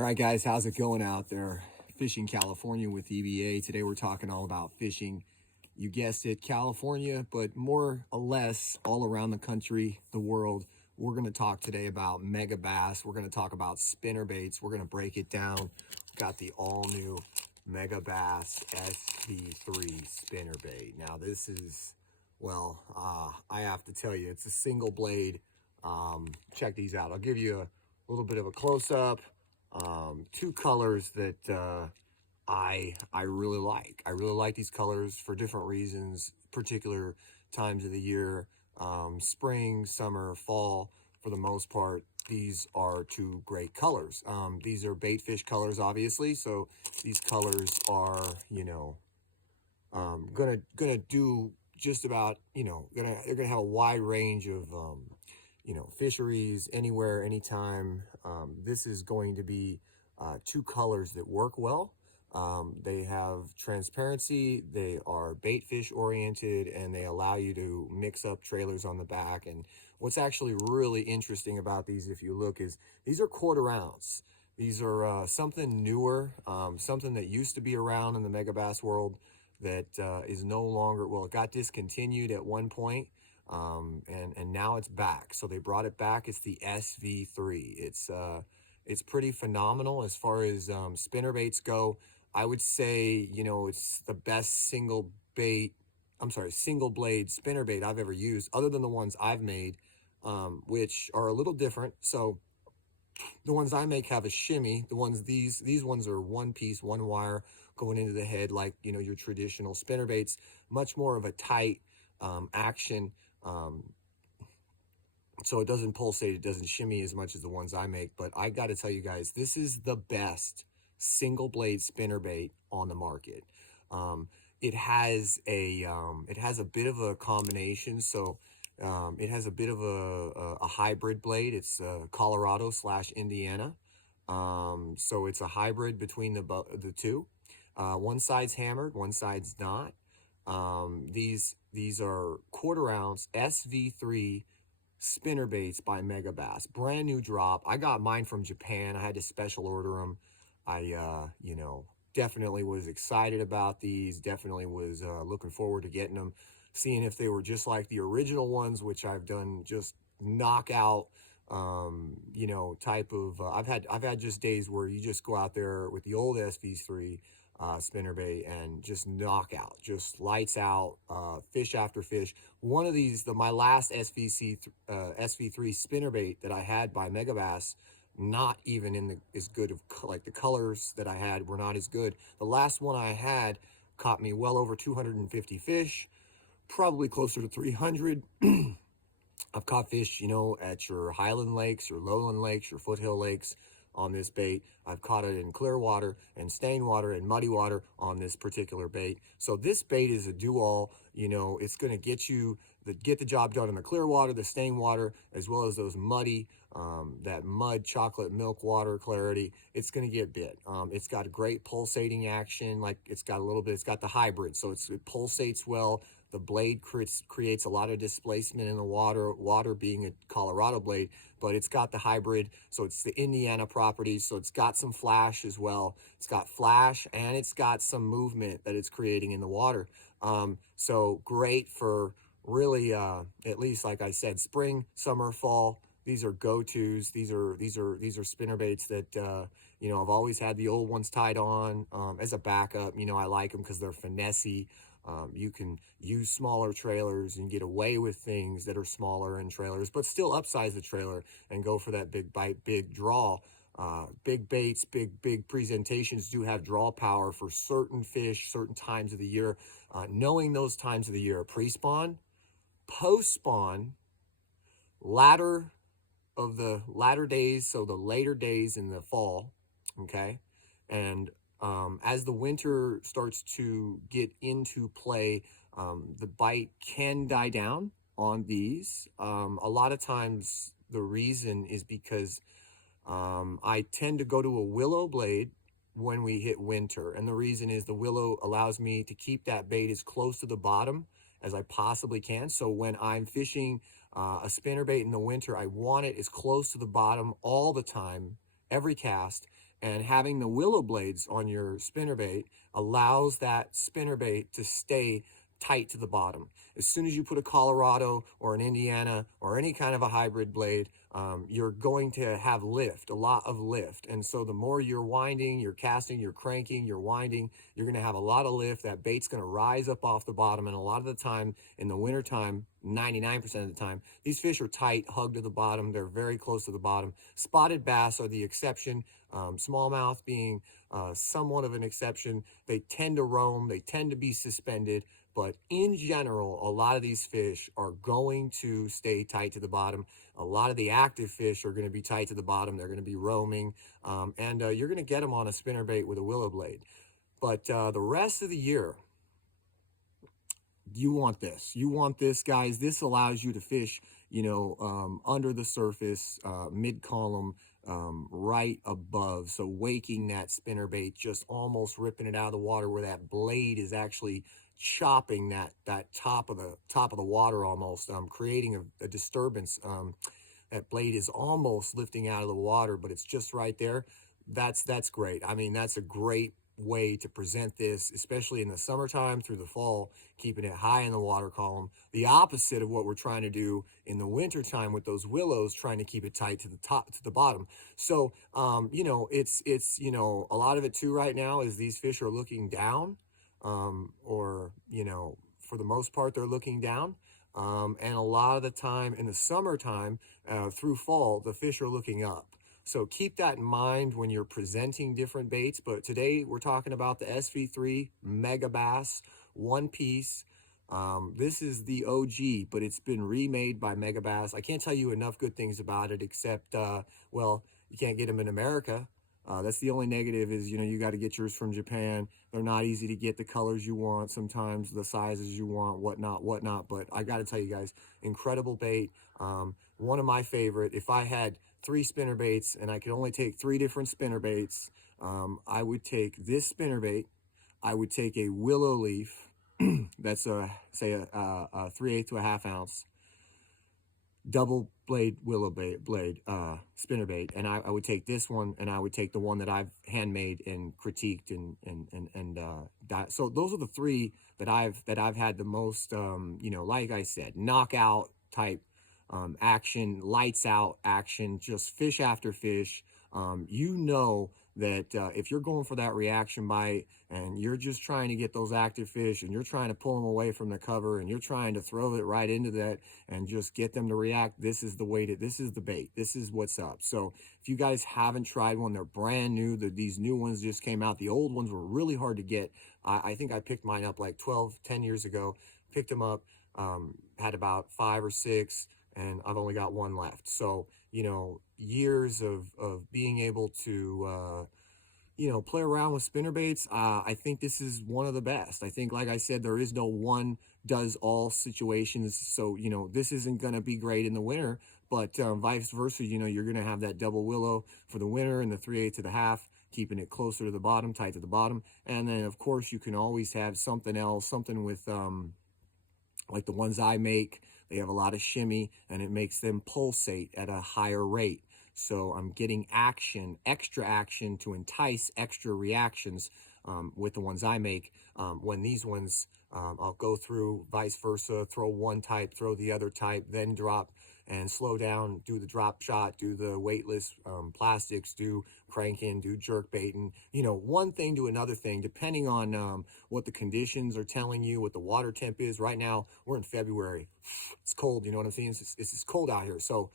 All right, guys, how's it going out there? Fishing California with EBA. Today we're talking all about fishing. You guessed it, California, but more or less all around the country, the world. We're going to talk today about Megabass. We're going to talk about spinnerbaits. We're going to break it down. We've got the all-new Megabass sv3 spinnerbait. Now, this is, well, I have to tell you, it's a single blade. Check these out. I'll give you a little bit of a close-up. Two colors that I really like. I really like these colors for different reasons, particular times of the year, spring, summer, fall. For the most part, these are two great colors. These are bait fish colors, obviously. So these colors are, gonna do just about, they're gonna have a wide range of fisheries, anywhere, anytime. This is going to be two colors that work well. They have transparency, they are bait fish oriented, and they allow you to mix up trailers on the back. And what's actually really interesting about these, if you look, is these are 1/4 ounce. These are something newer, something that used to be around in the Megabass world that is no longer, well, it got discontinued at one point. And now it's back. So they brought it back. It's the sv3. It's pretty phenomenal as far as spinnerbaits go. I would say, it's the best single blade spinnerbait I've ever used, other than the ones I've made, which are a little different. So the ones I make have a shimmy. These ones are one piece, one wire going into the head, like your traditional spinnerbaits. Much more of a tight action. So it doesn't pulsate, it doesn't shimmy as much as the ones I make. But I got to tell you guys, this is the best single blade spinnerbait on the market. It has a bit of a combination. So it has a bit of a hybrid blade. It's Colorado/Indiana. So it's a hybrid between the two. One side's hammered, one side's not. These are 1/4 ounce sv3 spinnerbaits by Megabass. Brand new drop. I got mine from Japan. I had to special order them. I definitely was excited about these. Definitely was looking forward to getting them, seeing if they were just like the original ones, which I've done just knockout type of I've had just days where you just go out there with the old sv3 spinnerbait and just knock out, just lights out, fish after fish. One of these, my last sv3 spinnerbait that I had by Megabass, not even as good of, like, the colors that I had were not as good. The last one I had caught me well over 250 fish, probably closer to 300. I've caught fish, at your highland lakes, your lowland lakes, your foothill lakes on this bait. I've caught it in clear water and stained water and muddy water on this particular bait. So this bait is a do-all. It's going to get the job done in the clear water, the stained water, as well as those muddy, that mud chocolate milk water clarity. It's going to get bit. It's got a great pulsating action. Like, it's got the hybrid, so it pulsates well. The blade creates a lot of displacement in the water being a Colorado blade, but it's got the hybrid, so it's the Indiana properties, so it's got some flash as well. It's got flash, and it's got some movement that it's creating in the water. So great for really, at least, like I said, spring, summer, fall. These are go-tos. These are spinnerbaits that, I've always had the old ones tied on as a backup. I like them because they're finessey. You can use smaller trailers and get away with things that are smaller in trailers, but still upsize the trailer and go for that big bite, big draw. Big baits, big presentations do have draw power for certain fish, certain times of the year. Knowing those times of the year: pre-spawn, post-spawn, latter days, so the later days in the fall, okay? And as the winter starts to get into play, the bite can die down on these. A lot of times the reason is because I tend to go to a willow blade when we hit winter. And the reason is the willow allows me to keep that bait as close to the bottom as I possibly can. So when I'm fishing a spinnerbait in the winter, I want it as close to the bottom all the time, every cast. And having the willow blades on your spinnerbait allows that spinnerbait to stay tight to the bottom. As soon as you put a Colorado or an Indiana or any kind of a hybrid blade, you're going to have lift, a lot of lift. And so the more you're winding, you're casting, you're cranking, you're winding, you're going to have a lot of lift. That bait's going to rise up off the bottom. And a lot of the time in the wintertime, 99% of the time, these fish are tight, hugged to the bottom. They're very close to the bottom. Spotted bass are the exception. Smallmouth being somewhat of an exception. They tend to roam, they tend to be suspended, but in general, a lot of these fish are going to stay tight to the bottom. A lot of the active fish are going to be tight to the bottom. They're going to be roaming, and you're going to get them on a spinnerbait with a willow blade. But the rest of the year, you want this. You want this, guys. This allows you to fish, under the surface, mid-column, right above. So waking that spinnerbait, just almost ripping it out of the water where that blade is actually chopping that top of the water almost, creating a disturbance. That blade is almost lifting out of the water, but it's just right there. That's great. I mean, that's a great way to present this, especially in the summertime through the fall, keeping it high in the water column. The opposite of what we're trying to do in the wintertime with those willows, trying to keep it tight to the top, to the bottom. So, it's a lot of it too right now is these fish are looking down, or, for the most part, they're looking down. And a lot of the time in the summertime, through fall, the fish are looking up. So keep that in mind when you're presenting different baits. But today we're talking about the SV3 Megabass one piece. This is the OG, but it's been remade by Megabass. I can't tell you enough good things about it, except, well, you can't get them in America. That's the only negative is, you got to get yours from Japan. They're not easy to get the colors you want, sometimes the sizes you want, whatnot. But I got to tell you guys, incredible bait. One of my favorite. If I had 3 spinnerbaits and I could only take 3 different spinnerbaits, I would take this spinnerbait. I would take a willow leaf. That's say a 3/8 to a half ounce double blade willow blade spinnerbait, and I would take this one, and I would take the one that I've handmade and critiqued so those are the 3 that I've had the most, like I said, knockout type action, lights out action, just fish after fish. That if you're going for that reaction bite and you're just trying to get those active fish and you're trying to pull them away from the cover and you're trying to throw it right into that and just get them to react, this is the bait. This is what's up. So if you guys haven't tried one, they're brand new. These new ones just came out. The old ones were really hard to get. I think I picked mine up like 10 years ago, picked them up, had about 5 or 6, and I've only got 1 left. So, years of being able to, play around with spinnerbaits. I think this is one of the best. I think, like I said, there is no one does all situations. So, this isn't going to be great in the winter, but vice versa, you're going to have that double willow for the winter and the 3/8 to the half, keeping it closer to the bottom, tight to the bottom. And then, of course, you can always have something else, something with, like the ones I make. They have a lot of shimmy, and it makes them pulsate at a higher rate. So I'm getting action, extra action to entice extra reactions with the ones I make. When these ones, I'll go through vice versa, throw one type, throw the other type, then drop and slow down, do the drop shot, do the weightless plastics, do cranking, do jerk baiting, one thing to another thing, depending on what the conditions are telling you, what the water temp is. Right now, we're in February. It's cold, you know what I'm saying? It's cold out here. So,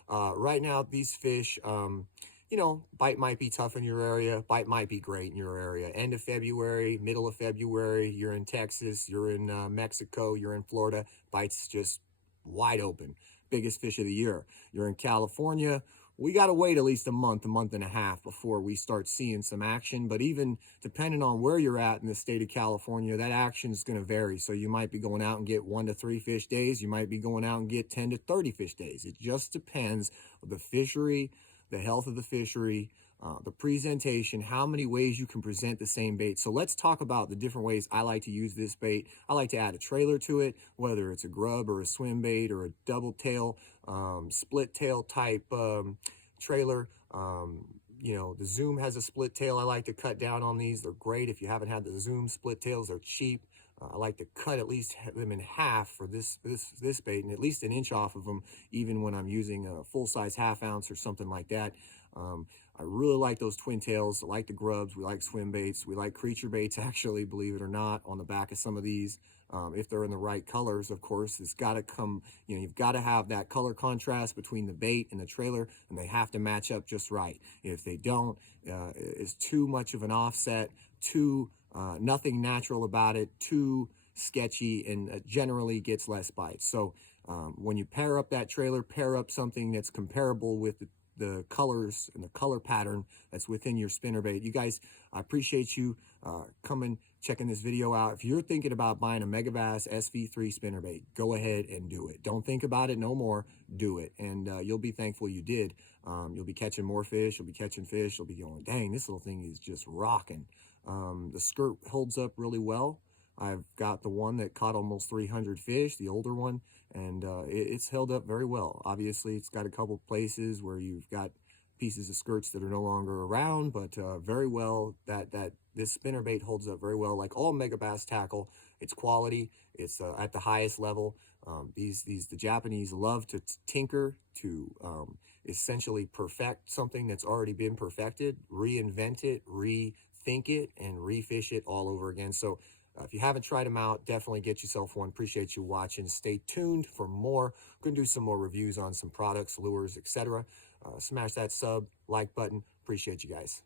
right now, these fish, bite might be tough in your area. Bite might be great in your area. End of February, middle of February, you're in Texas, you're in Mexico, you're in Florida. Bites just wide open. Biggest fish of the year. You're in California. We got to wait at least a month and a half before we start seeing some action. But even depending on where you're at in the state of California, that action is going to vary. So you might be going out and get 1 to 3 fish days. You might be going out and get 10 to 30 fish days. It just depends on the fishery, the health of the fishery, the presentation, how many ways you can present the same bait. So let's talk about the different ways I like to use this bait. I like to add a trailer to it, whether it's a grub or a swim bait or a double tail, split tail type trailer. You know, the Zoom has a split tail. I like to cut down on these. They're great. If you haven't had the Zoom split tails, they're cheap. I like to cut at least them in half for this bait, and at least an inch off of them, even when I'm using a full-size half ounce or something like that. I really like those twin tails. I like the grubs. We like swim baits. We like creature baits, actually, believe it or not, on the back of some of these. If they're in the right colors, of course, it's got to come, you know, you've got to have that color contrast between the bait and the trailer, and they have to match up just right. If they don't, it's too much of an offset, too nothing natural about it, too sketchy, and generally gets less bites. So when you pair up that trailer, pair up something that's comparable with the colors and the color pattern that's within your spinnerbait. You guys, I appreciate you coming, checking this video out. If you're thinking about buying a Megabass SV3 spinnerbait, go ahead and do it. Don't think about it no more. Do it, and you'll be thankful you did. You'll be catching more fish. You'll be catching fish. You'll be going, dang, this little thing is just rocking. The skirt holds up really well. I've got the one that caught almost 300 fish, the older one, and it's held up very well. Obviously, it's got a couple places where you've got pieces of skirts that are no longer around, but very well, this spinnerbait holds up very well. Like all Megabass tackle, it's quality, it's at the highest level. The Japanese love to tinker, to essentially perfect something that's already been perfected, reinvent it, rethink it, and refish it all over again. So if you haven't tried them out, definitely get yourself one. Appreciate you watching. Stay tuned for more. We're going to do some more reviews on some products, lures, etc. Smash that sub, like button. Appreciate you guys.